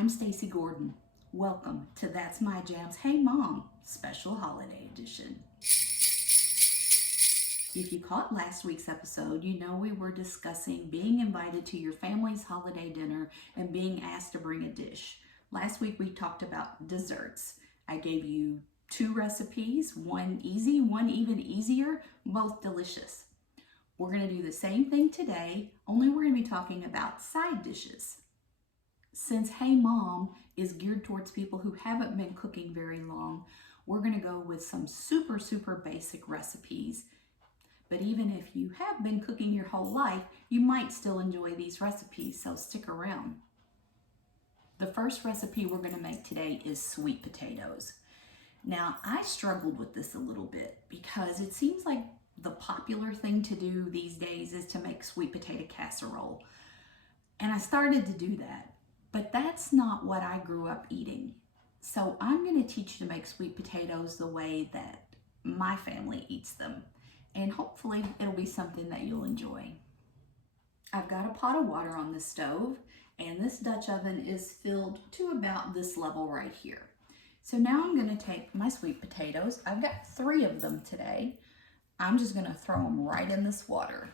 I'm Stacy Gordon. Welcome to That's My Jams Hey Mom Special Holiday Edition. If you caught last week's episode, you know we were discussing being invited to your family's holiday dinner and being asked to bring a dish. Last week we talked about desserts. I gave you 2 recipes, one easy, one even easier, both delicious. We're going to do the same thing today, only we're going to be talking about side dishes. Since Hey Mom is geared towards people who haven't been cooking very long, we're going to go with some super basic recipes. But even if you have been cooking your whole life, you might still enjoy these recipes, so stick around. The first recipe we're going to make today is sweet potatoes. Now, I struggled with this a little bit because it seems like the popular thing to do these days is to make sweet potato casserole. And I started to do that, but that's not what I grew up eating. So I'm going to teach you to make sweet potatoes the way that my family eats them. And hopefully it'll be something that you'll enjoy. I've got a pot of water on the stove, and this Dutch oven is filled to about this level right here. So now I'm going to take my sweet potatoes. I've got 3 of them today. I'm just going to throw them right in this water.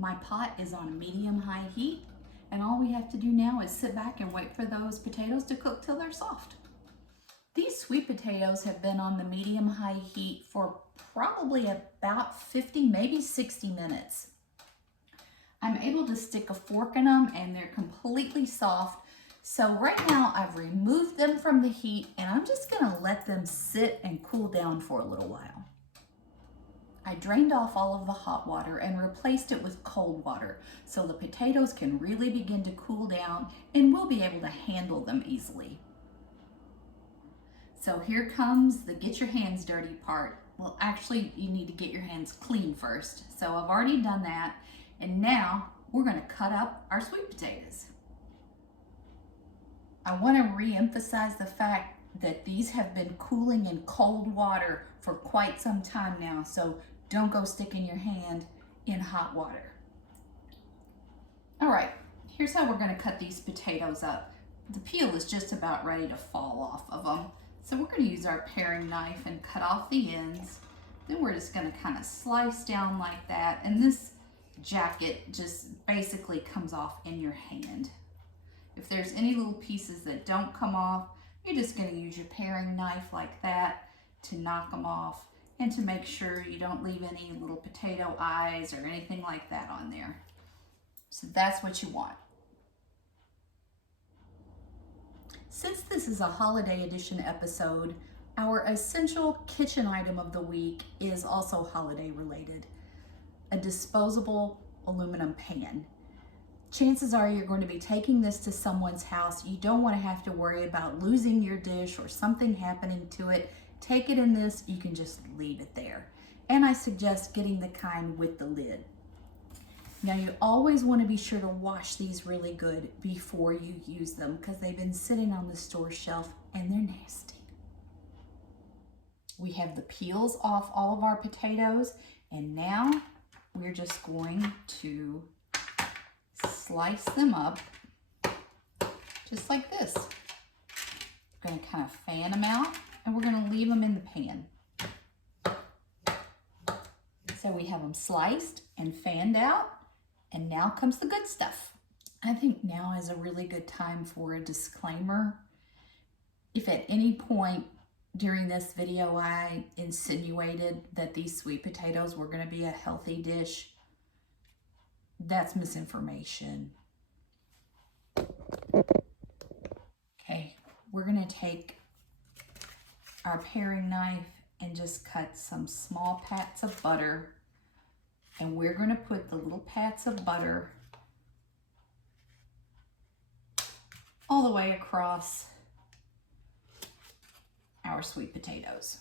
My pot is on a medium-high heat, and all we have to do now is sit back and wait for those potatoes to cook till they're soft. These sweet potatoes have been on the medium-high heat for probably about 50, maybe 60 minutes. I'm able to stick a fork in them and they're completely soft. So right now I've removed them from the heat and I'm just gonna let them sit and cool down for a little while. I drained off all of the hot water and replaced it with cold water so the potatoes can really begin to cool down and we'll be able to handle them easily. So here comes the get your hands dirty part. Well, actually, you need to get your hands clean first. So I've already done that. And now we're going to cut up our sweet potatoes. I want to re-emphasize the fact that these have been cooling in cold water for quite some time now. So don't go sticking your hand in hot water. All right, here's how we're going to cut these potatoes up. The peel is just about ready to fall off of them. So we're going to use our paring knife and cut off the ends. Then we're just going to kind of slice down like that. And this jacket just basically comes off in your hand. If there's any little pieces that don't come off, you're just going to use your paring knife like that to knock them off and to make sure you don't leave any little potato eyes or anything like that on there. So that's what you want. Since this is a holiday edition episode, our essential kitchen item of the week is also holiday related. A disposable aluminum pan. Chances are you're going to be taking this to someone's house. You don't want to have to worry about losing your dish or something happening to it. Take it in this, you can just leave it there. And I suggest getting the kind with the lid. Now you always want to be sure to wash these really good before you use them because they've been sitting on the store shelf and they're nasty. We have the peels off all of our potatoes and now we're just going to slice them up just like this. We're going to kind of fan them out and we're going to leave them in the pan. So we have them sliced and fanned out. And now comes the good stuff. I think now is a really good time for a disclaimer. If at any point during this video I insinuated that these sweet potatoes were going to be a healthy dish, that's misinformation. Okay, we're going to take our paring knife and just cut some small pats of butter. And we're going to put the little pats of butter all the way across our sweet potatoes.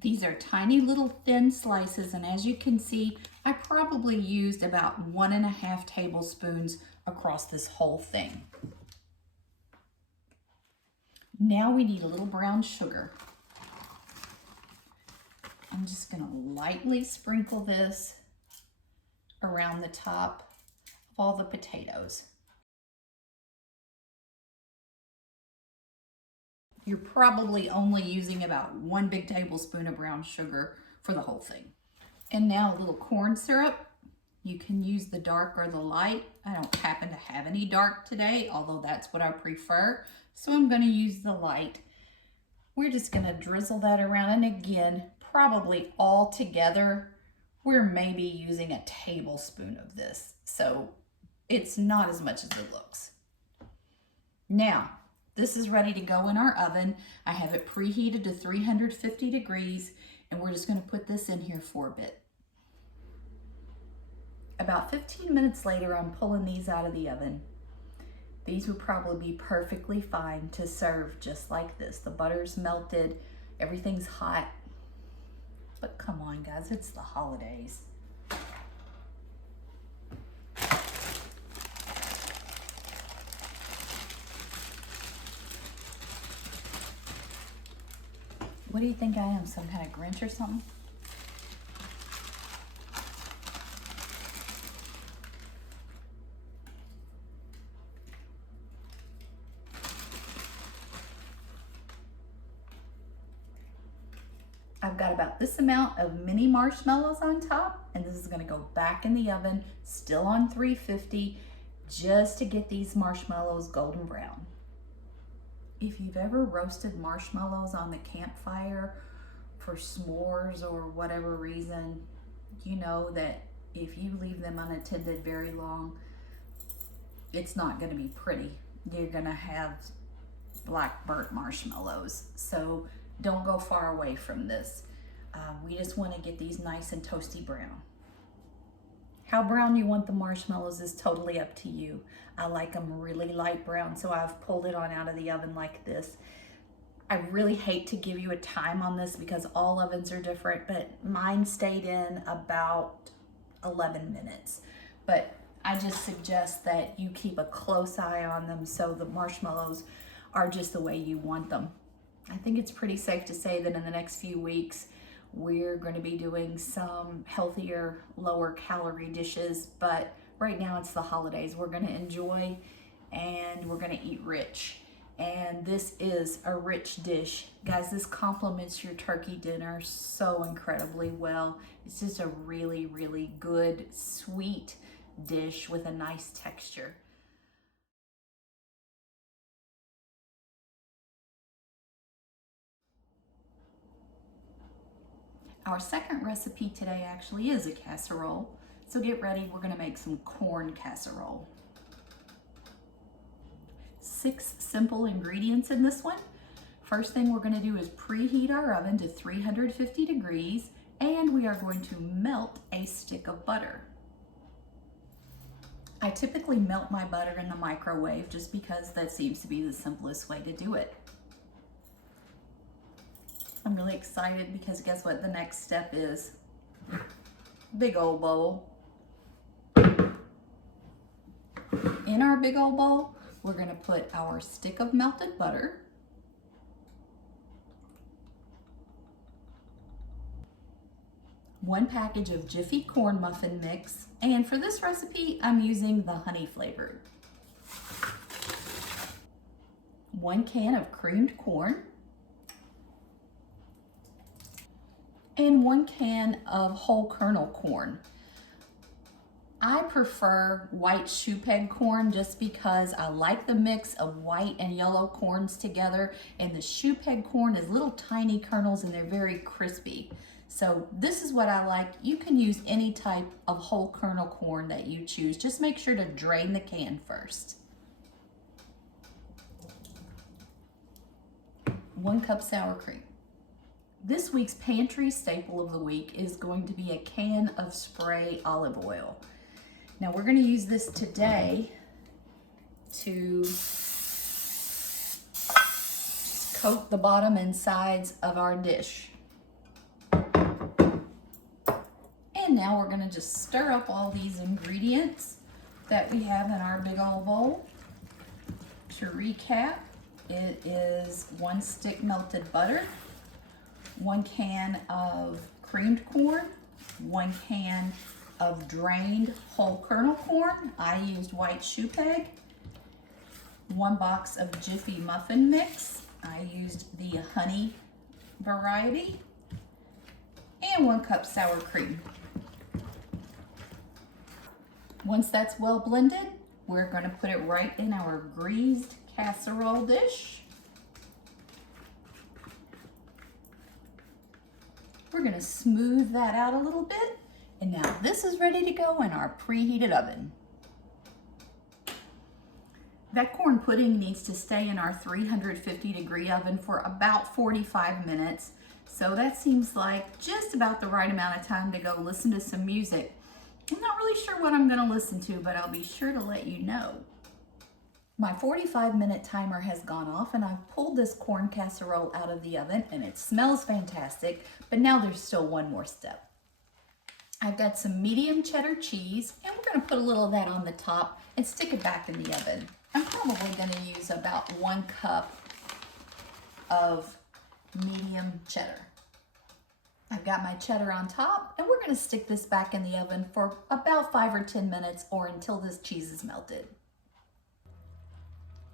These are tiny little thin slices, and as you can see, I probably used about 1.5 tablespoons across this whole thing. Now we need a little brown sugar. I'm just going to lightly sprinkle this around the top of all the potatoes. You're probably only using about 1 big tablespoon of brown sugar for the whole thing. And now a little corn syrup. You can use the dark or the light. I don't happen to have any dark today, although that's what I prefer. So I'm going to use the light. We're just going to drizzle that around. And again, probably all together, we're maybe using a tablespoon of this. So it's not as much as it looks. Now, this is ready to go in our oven. I have it preheated to 350 degrees, and we're just going to put this in here for a bit. About 15 minutes later, I'm pulling these out of the oven. These would probably be perfectly fine to serve just like this. The butter's melted, everything's hot. But come on, guys, it's the holidays. What do you think I am, some kind of Grinch or something? I've got about this amount of mini marshmallows on top, and this is going to go back in the oven, still on 350, just to get these marshmallows golden brown. If you've ever roasted marshmallows on the campfire for s'mores or whatever reason, you know that if you leave them unattended very long, it's not going to be pretty. You're going to have black burnt marshmallows. So don't go far away from this. We just want to get these nice and toasty brown. How brown you want the marshmallows is totally up to you. I like them really light brown, so I've pulled it on out of the oven like this. I really hate to give you a time on this because all ovens are different, but mine stayed in about 11 minutes. But I just suggest that you keep a close eye on them so the marshmallows are just the way you want them. I think it's pretty safe to say that in the next few weeks, we're going to be doing some healthier, lower calorie dishes, but right now it's the holidays. We're going to enjoy and we're going to eat rich. And this is a rich dish. Guys, this complements your turkey dinner so incredibly well. It's just a really, really good, sweet dish with a nice texture. Our second recipe today actually is a casserole. So get ready, we're gonna make some corn casserole. 6 simple ingredients in this one. First thing we're gonna do is preheat our oven to 350 degrees, and we are going to melt a stick of butter. I typically melt my butter in the microwave just because that seems to be the simplest way to do it. I'm really excited because guess what the next step is? Big old bowl. In our big old bowl, we're gonna put our stick of melted butter, one package of Jiffy corn muffin mix, and for this recipe, I'm using the honey flavored. 1 can of creamed corn, and 1 can of whole kernel corn. I prefer white shoe peg corn just because I like the mix of white and yellow corns together, and the shoe peg corn is little tiny kernels and they're very crispy. So this is what I like. You can use any type of whole kernel corn that you choose. Just make sure to drain the can first. 1 cup sour cream. This week's pantry staple of the week is going to be a can of spray olive oil. Now we're going to use this today to coat the bottom and sides of our dish. And now we're going to just stir up all these ingredients that we have in our big old bowl. To recap, it is 1 stick melted butter, 1 can of creamed corn, 1 can of drained whole kernel corn. I used white shoe peg. 1 box of Jiffy muffin mix. I used the honey variety. And 1 cup sour cream. Once that's well blended, we're going to put it right in our greased casserole dish. We're going to smooth that out a little bit. And now this is ready to go in our preheated oven. That corn pudding needs to stay in our 350-degree oven for about 45 minutes. So that seems like just about the right amount of time to go listen to some music. I'm not really sure what I'm going to listen to, but I'll be sure to let you know. My 45-minute timer has gone off and I've pulled this corn casserole out of the oven and it smells fantastic, but now there's still one more step. I've got some medium cheddar cheese and we're going to put a little of that on the top and stick it back in the oven. I'm probably going to use about 1 cup of medium cheddar. I've got my cheddar on top and we're going to stick this back in the oven for about 5 or 10 minutes or until this cheese is melted.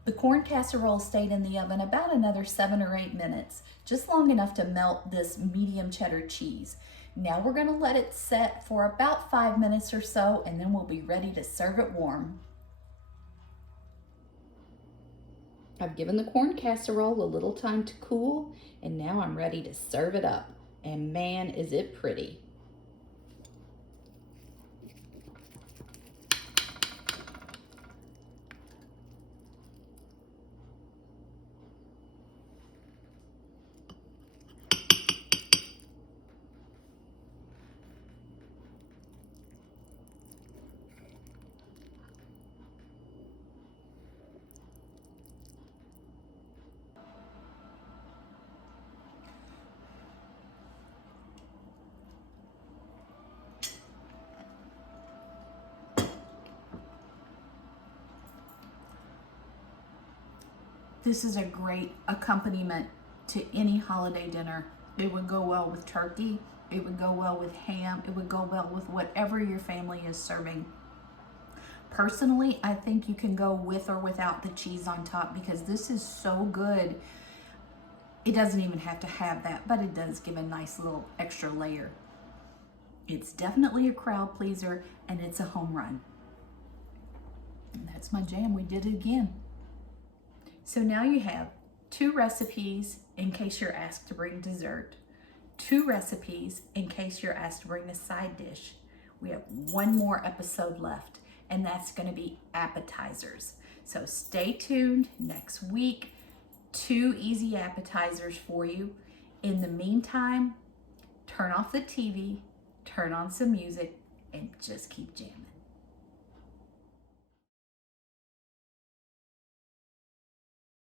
The corn casserole stayed in the oven about another 7 or 8 minutes, just long enough to melt this medium cheddar cheese. Now we're going to let it set for about 5 minutes or so and then we'll be ready to serve it warm. I've given the corn casserole a little time to cool and now I'm ready to serve it up. And man, is it pretty. This is a great accompaniment to any holiday dinner. It would go well with turkey, it would go well with ham, it would go well with whatever your family is serving. Personally, I think you can go with or without the cheese on top because this is so good. It doesn't even have to have that, but it does give a nice little extra layer. It's definitely a crowd pleaser and it's a home run. And that's my jam. We did it again. So now you have 2 recipes in case you're asked to bring dessert, 2 recipes in case you're asked to bring a side dish. We have 1 more episode left, and that's going to be appetizers. So stay tuned next week. 2 easy appetizers for you. In the meantime, turn off the TV, turn on some music, and just keep jamming.